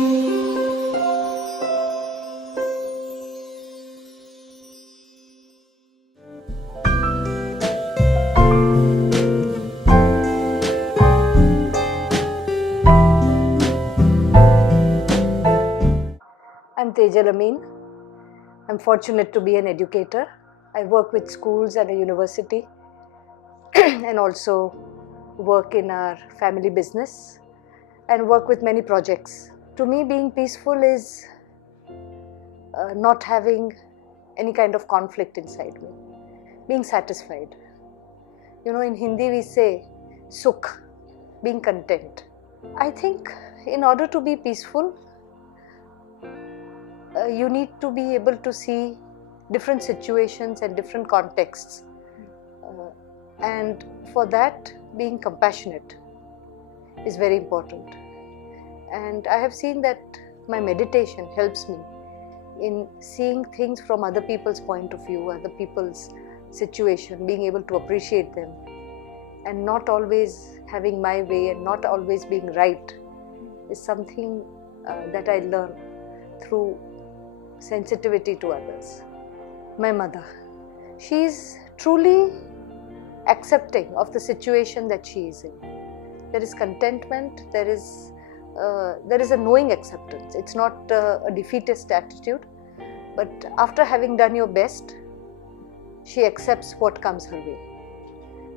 I'm Tejal Amin. I'm fortunate to be an educator. I work with schools and a university and also work in our family business and work with many projects. To me, being peaceful is not having any kind of conflict inside me, being satisfied. You know, in Hindi we say sukh, being content. I think in order to be peaceful, you need to be able to see different situations and different contexts, and for that being compassionate is very important. And I have seen that my meditation helps me in seeing things from other people's point of view, other people's situation, being able to appreciate them and not always having my way and not always being right is something that I learn through sensitivity to others. My mother, she is truly accepting of the situation that she is in. There is contentment, there is a knowing acceptance. It's not a defeatist attitude, but after having done your best, she accepts what comes her way.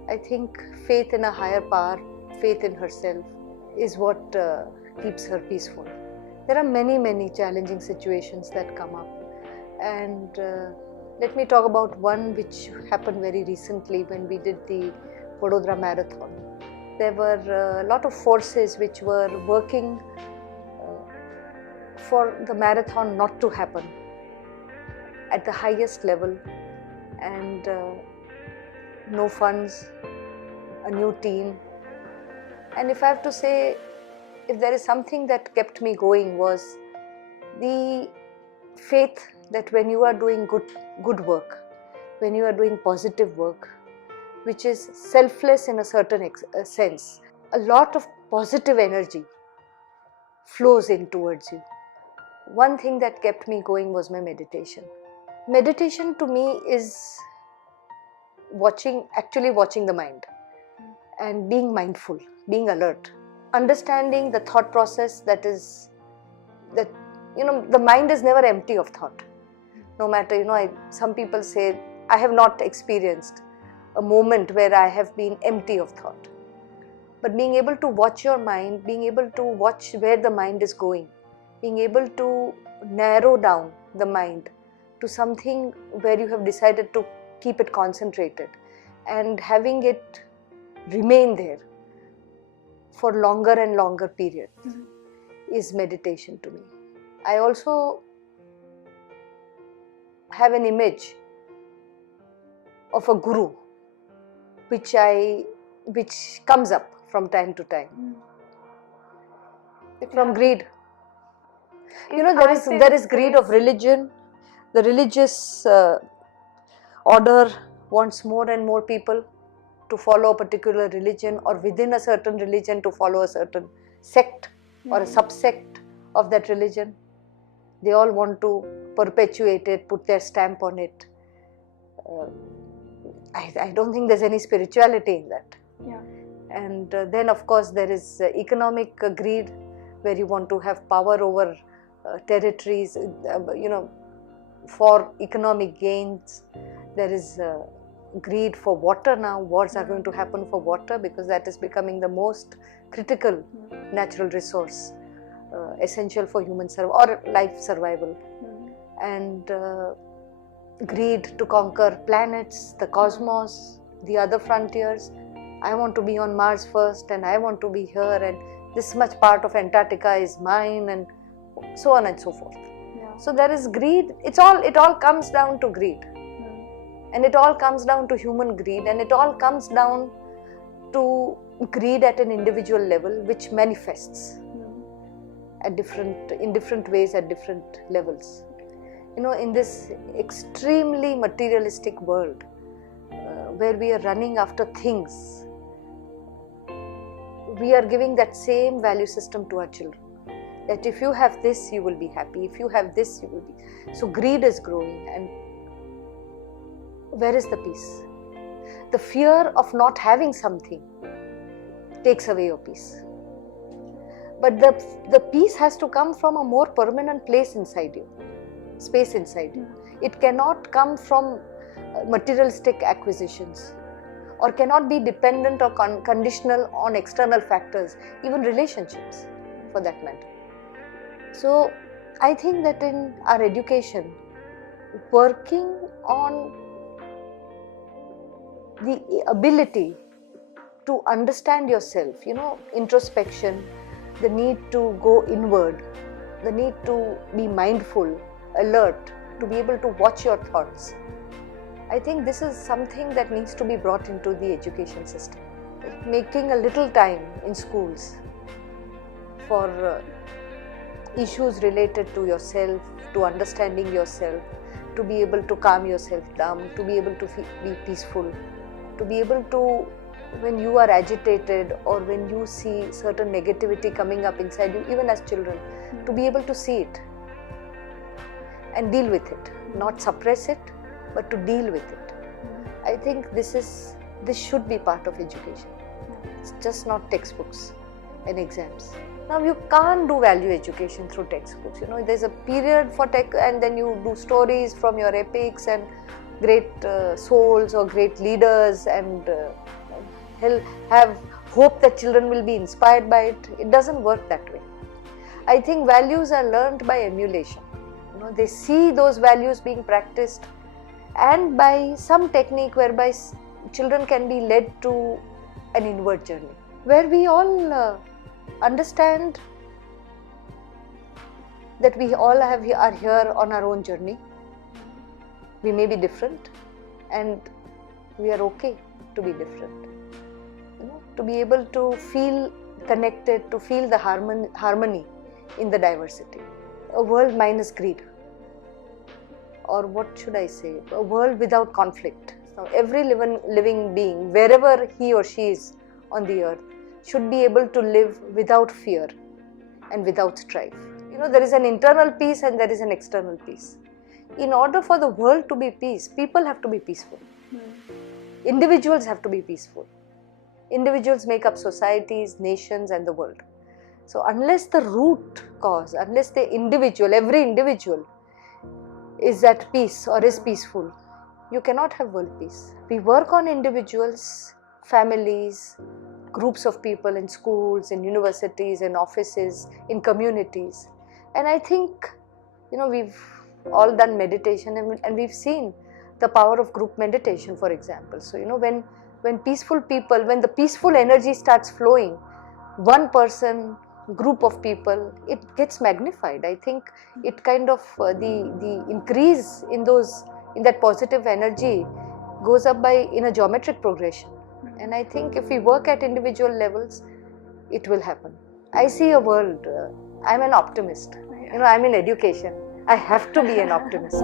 I think faith in a higher power, faith in herself is what keeps her peaceful. There are many challenging situations that come up, and let me talk about one which happened very recently when we did the Vadodara marathon. There were a lot of forces which were working for the marathon not to happen at the highest level, and no funds, a new team. And if I have to say, if there is something that kept me going, was the faith that when you are doing good work, when you are doing positive work, which is selfless in a certain sense, a lot of positive energy flows in towards you. One thing that kept me going was my meditation. Meditation to me is actually watching the mind and being mindful, being alert, understanding the thought process that the mind is never empty of thought. No matter, some people say, I have not experienced a moment where I have been empty of thought. But being able to watch your mind, being able to watch where the mind is going, being able to narrow down the mind to something where you have decided to keep it concentrated and having it remain there for longer and longer period is meditation to me. I also have an image of a guru which comes up from time to time. From greed. There is greed of religion. The religious order wants more and more people to follow a particular religion, or within a certain religion to follow a certain sect or a subsect of that religion. They all want to perpetuate it, put their stamp on it. I don't think there's any spirituality in that. Yeah. And then of course there is economic greed, where you want to have power over territories, for economic gains. There is greed for water now. Wars are going to happen for water because that is becoming the most critical natural resource, essential for human or life survival. And greed to conquer planets, the cosmos, the other frontiers. I want to be on Mars first, and I want to be here, and this much part of Antarctica is mine, and so on and so forth. Yeah. So there is greed. It all comes down to greed. And it all comes down to human greed, and it all comes down to greed at an individual level, which manifests in different ways at different levels. In this extremely materialistic world, where we are running after things, we are giving that same value system to our children. that if you have this, you will be happy. If you have this, you will be. So greed is growing, and where is the peace? The fear of not having something takes away your peace. But the peace has to come from a more permanent place inside you, space inside you. It cannot come from materialistic acquisitions, or cannot be dependent or conditional on external factors, even relationships for that matter. So I think that in our education, working on the ability to understand yourself, introspection, the need to go inward, the need to be mindful, alert, to be able to watch your thoughts. I think this is something that needs to be brought into the education system. Making a little time in schools for issues related to yourself, to understanding yourself, to be able to calm yourself down, to be able to be peaceful, to be able to, when you are agitated or when you see certain negativity coming up inside you, even as children, to be able to see it and deal with it, not suppress it, but to deal with it. I think this should be part of education. It's just not textbooks and exams. Now you can't do value education through textbooks. There's a period for tech, and then you do stories from your epics and great souls or great leaders, and have hope that children will be inspired by it. It doesn't work that way. I think values are learned by emulation. They see those values being practiced, and by some technique whereby children can be led to an inward journey, where we all understand that we all are here on our own journey. We may be different, and we are okay to be different. To be able to feel connected, to feel the harmony in the diversity. A world minus greed. Or what should I say? A world without conflict. So every living being, wherever he or she is on the earth, should be able to live without fear and without strife. There is an internal peace and there is an external peace. In order for the world to be peace, people have to be peaceful. Individuals have to be peaceful. Individuals make up societies, nations, and the world. So unless the root cause, unless the individual, every individual is at peace or is peaceful, you cannot have world peace. We work on individuals, families, groups of people in schools, in universities, in offices, in communities. And I think, we've all done meditation, and we've seen the power of group meditation, for example. So, when peaceful people, when the peaceful energy starts flowing, one person, group of people, it gets magnified. I think it kind of, the increase in that positive energy goes up in a geometric progression. And I think if we work at individual levels, it will happen. I see a world, I'm an optimist. I'm in education. I have to be an optimist.